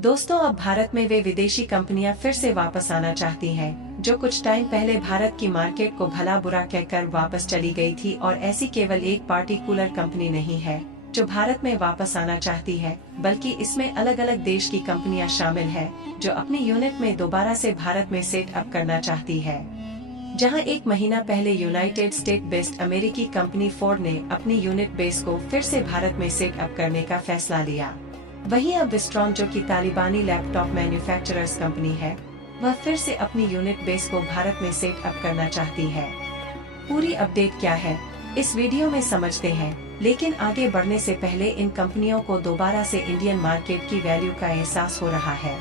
दोस्तों, अब भारत में वे विदेशी कंपनियां फिर से वापस आना चाहती हैं, जो कुछ टाइम पहले भारत की मार्केट को भला बुरा कहकर वापस चली गई थी। और ऐसी केवल एक पार्टिकुलर कंपनी नहीं है जो भारत में वापस आना चाहती है, बल्कि इसमें अलग अलग देश की कंपनियां शामिल है जो अपनी यूनिट में दोबारा से भारत में सेट अप करना चाहती है। जहां एक महीना पहले यूनाइटेड स्टेट बेस्ड अमेरिकी कंपनी फोर्ड ने अपनी यूनिट बेस को फिर से भारत में सेट अप करने का फैसला लिया, वहीं अब विस्ट्रॉन, जो कि तालिबानी लैपटॉप मैन्युफैक्चरर्स कंपनी है, वह फिर से अपनी यूनिट बेस को भारत में सेट अप करना चाहती है। पूरी अपडेट क्या है, इस वीडियो में समझते हैं। लेकिन आगे बढ़ने से पहले इन कंपनियों को दोबारा से इंडियन मार्केट की वैल्यू का एहसास हो रहा है।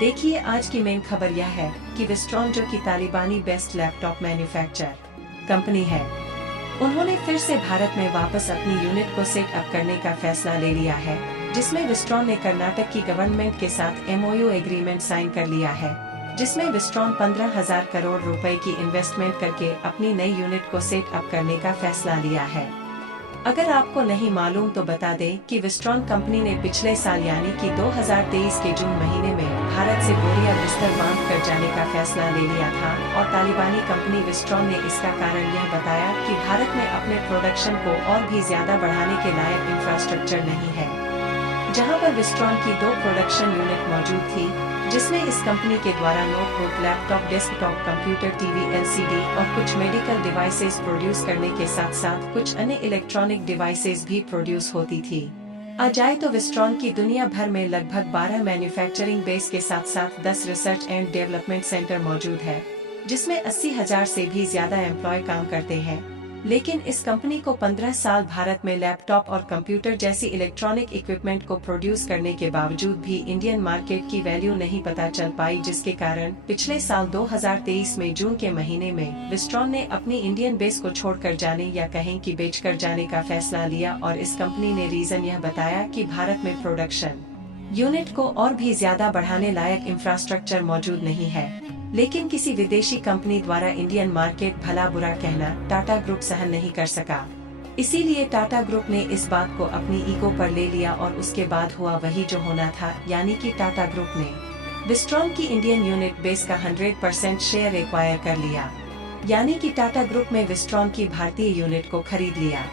देखिए, आज की मेन खबर यह है कि विस्ट्रॉन, जो कि तालिबानी बेस्ड लैपटॉप मैन्युफैक्चर कंपनी है, उन्होंने फिर से भारत में वापस अपनी यूनिट को सेट अप करने का फैसला ले लिया है, जिसमें विस्ट्रॉन ने कर्नाटक की गवर्नमेंट के साथ MOU एग्रीमेंट साइन कर लिया है, जिसमें विस्ट्रॉन 15,000 करोड़ रुपए की इन्वेस्टमेंट करके अपनी नई यूनिट को सेट अप करने का फैसला लिया है। अगर आपको नहीं मालूम तो बता दें कि विस्ट्रॉन कंपनी ने पिछले साल यानी कि 2023 के जून महीने में भारत से बोरिया बिस्तर बांध कर जाने का फैसला ले लिया था। और तालिबानी कंपनी विस्ट्रॉन ने इसका कारण यह बताया कि भारत में अपने प्रोडक्शन को और भी ज्यादा बढ़ाने के लायक इंफ्रास्ट्रक्चर नहीं है, जहां पर विस्ट्रॉन की 2 प्रोडक्शन यूनिट मौजूद थी, जिसमें इस कंपनी के द्वारा notebook, laptop, desktop computer, TV, LCD और कुछ मेडिकल डिवाइसेस प्रोड्यूस करने के साथ साथ कुछ अन्य इलेक्ट्रॉनिक डिवाइसेस भी प्रोड्यूस होती थी। आ जाए तो विस्ट्रॉन की दुनिया भर में लगभग 12 मैन्युफैक्चरिंग बेस के साथ साथ 10 रिसर्च एंड डेवलपमेंट सेंटर मौजूद है, जिसमें 80,000 से भी ज्यादा एम्प्लॉय काम करते हैं। लेकिन इस कंपनी को 15 साल भारत में लैपटॉप और कंप्यूटर जैसी इलेक्ट्रॉनिक इक्विपमेंट को प्रोड्यूस करने के बावजूद भी इंडियन मार्केट की वैल्यू नहीं पता चल पाई, जिसके कारण पिछले साल 2023 में जून के महीने में विस्ट्रॉन ने अपनी इंडियन बेस को छोड़कर जाने या कहें कि बेचकर जाने का फैसला लिया। और इस कंपनी ने रीजन यह बताया कि भारत में प्रोडक्शन यूनिट को और भी ज्यादा बढ़ाने लायक इंफ्रास्ट्रक्चर मौजूद नहीं है। लेकिन किसी विदेशी कंपनी द्वारा इंडियन मार्केट भला बुरा कहना टाटा ग्रुप सहन नहीं कर सका। इसीलिए टाटा ग्रुप ने इस बात को अपनी ईगो पर ले लिया और उसके बाद हुआ वही जो होना था, यानी कि टाटा ग्रुप ने विस्ट्रॉन की इंडियन यूनिट बेस का 100% शेयर एक्वायर कर लिया, यानी कि टाटा ग्रुप में विस्ट्रॉन की भारतीय यूनिट को खरीद लिया।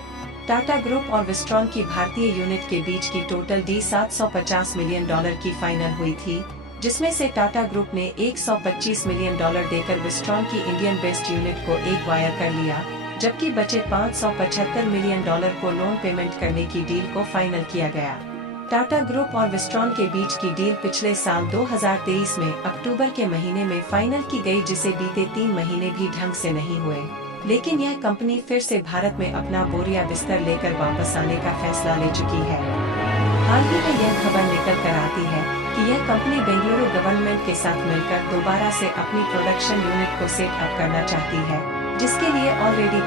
टाटा ग्रुप और विस्ट्रॉन की भारतीय यूनिट के बीच की टोटल डील $750 मिलियन की फाइनल हुई थी, जिसमें से टाटा ग्रुप ने $125 मिलियन देकर विस्ट्रॉन की इंडियन बेस्ड यूनिट को एक्वायर कर लिया, जबकि बचे $575 मिलियन को लोन पेमेंट करने की डील को फाइनल किया गया। टाटा ग्रुप और विस्ट्रॉन के बीच की डील पिछले साल 2023 में अक्टूबर के महीने में फाइनल की गई, जिसे बीते 3 महीने भी ढंग से नहीं हुए। लेकिन यह कंपनी फिर से भारत में अपना बोरिया बिस्तर लेकर वापस आने का फैसला ले चुकी है। हाल ही में यह खबर निकल कर आती है कि यह कंपनी बेंगलुरु गवर्नमेंट के साथ मिलकर दोबारा से अपनी प्रोडक्शन यूनिट को सेट अप करना चाहती है, जिसके लिए ऑलरेडी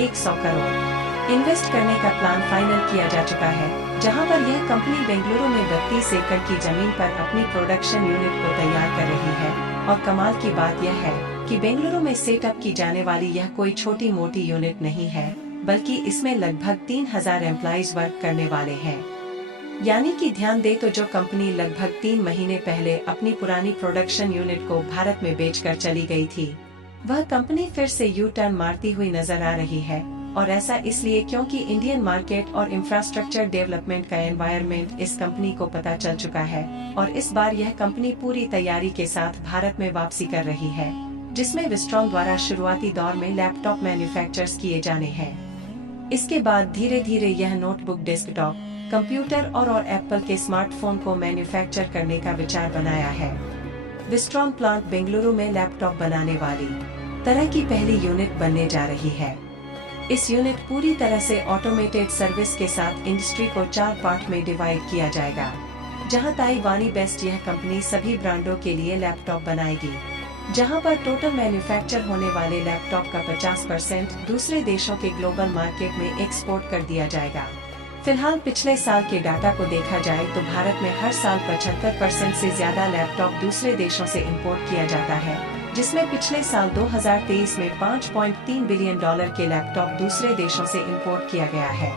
100 करोड़ इन्वेस्ट करने का प्लान फाइनल किया जा चुका है। जहां पर यह कंपनी बेंगलुरु में 32 एकड़ की जमीन पर अपनी प्रोडक्शन यूनिट को तैयार कर रही है। और कमाल की बात यह है कि बेंगलुरु में सेटअप की जाने वाली यह कोई छोटी मोटी यूनिट नहीं है, बल्कि इसमें लगभग 3,000 एम्प्लॉइज वर्क करने वाले हैं। यानी कि ध्यान दे तो जो कंपनी लगभग 3 महीने पहले अपनी पुरानी प्रोडक्शन यूनिट को भारत में बेचकर चली गई थी, वह कंपनी फिर से यू टर्न मारती हुई नजर आ रही है। और ऐसा इसलिए क्योंकि इंडियन मार्केट और इंफ्रास्ट्रक्चर डेवलपमेंट का एनवायरनमेंट इस कंपनी को पता चल चुका है। और इस बार यह कंपनी पूरी तैयारी के साथ भारत में वापसी कर रही है, जिसमें विस्ट्रॉन द्वारा शुरुआती दौर में लैपटॉप मैन्युफैक्चर्स किए जाने हैं। इसके बाद धीरे धीरे यह नोटबुक, डेस्कटॉप, कंप्यूटर और एप्पल के स्मार्टफोन को मैन्युफैक्चर करने का विचार बनाया है। विस्ट्रॉन प्लांट बेंगलुरु में लैपटॉप बनाने वाली तरह की पहली यूनिट बनने जा रही है। इस यूनिट पूरी तरह से ऑटोमेटेड सर्विस के साथ इंडस्ट्री को 4 पार्ट में डिवाइड किया जाएगा, जहां ताइवानी बेस्ड यह कंपनी सभी ब्रांडों के लिए लैपटॉप बनाएगी, जहां पर टोटल मैन्युफैक्चर होने वाले लैपटॉप का 50% दूसरे देशों के ग्लोबल मार्केट में एक्सपोर्ट कर दिया जाएगा। फिलहाल पिछले साल के डाटा को देखा जाए तो भारत में हर साल 75% से ज्यादा लैपटॉप दूसरे देशों से इंपोर्ट किया जाता है, जिसमें पिछले साल 2023 में $5.3 बिलियन के लैपटॉप दूसरे देशों से इंपोर्ट किया गया है।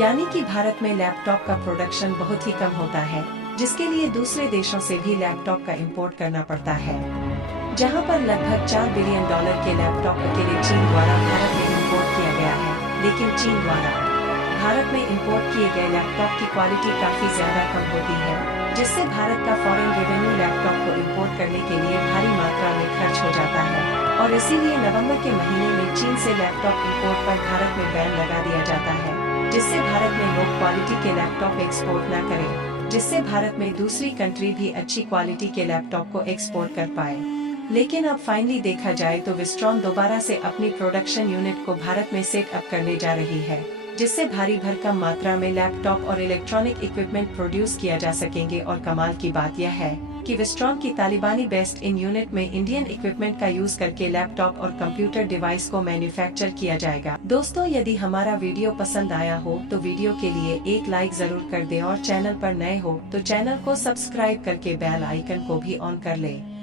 यानी कि भारत में लैपटॉप का प्रोडक्शन बहुत ही कम होता है, जिसके लिए दूसरे देशों से भी लैपटॉप का इंपोर्ट करना पड़ता है। जहां पर लगभग $4 बिलियन के लैपटॉप अकेले चीन द्वारा भारत में इंपोर्ट किया गया है। लेकिन चीन द्वारा भारत में इंपोर्ट किए गए लैपटॉप की क्वालिटी काफी ज्यादा कम होती है, जिससे भारत का फॉरेन रेवेन्यू लैपटॉप को इंपोर्ट करने के लिए भारी मात्रा में खर्च हो जाता है। और इसीलिए नवंबर के महीने में चीन से लैपटॉप इंपोर्ट पर भारत में बैन लगा दिया जाता है, जिससे भारत में लो क्वालिटी के लैपटॉप एक्सपोर्ट न करें, जिससे भारत में दूसरी कंट्री भी अच्छी क्वालिटी के लैपटॉप को एक्सपोर्ट कर पाए। लेकिन अब फाइनली देखा जाए तो विस्ट्रॉन दोबारा से अपनी प्रोडक्शन यूनिट को भारत में सेट अप करने जा रही है, जिससे भारी भरकम मात्रा में लैपटॉप और इलेक्ट्रॉनिक इक्विपमेंट प्रोड्यूस किया जा सकेंगे। और कमाल की बात यह है कि विस्ट्रॉन की तालिबानी बेस्ड इन यूनिट में इंडियन इक्विपमेंट का यूज करके लैपटॉप और कंप्यूटर डिवाइस को मैन्युफैक्चर किया जाएगा। दोस्तों, यदि हमारा वीडियो पसंद आया हो तो वीडियो के लिए एक लाइक जरूर कर दें और चैनल पर नए हो तो चैनल को सब्सक्राइब करके बेल आइकन को भी ऑन कर लें।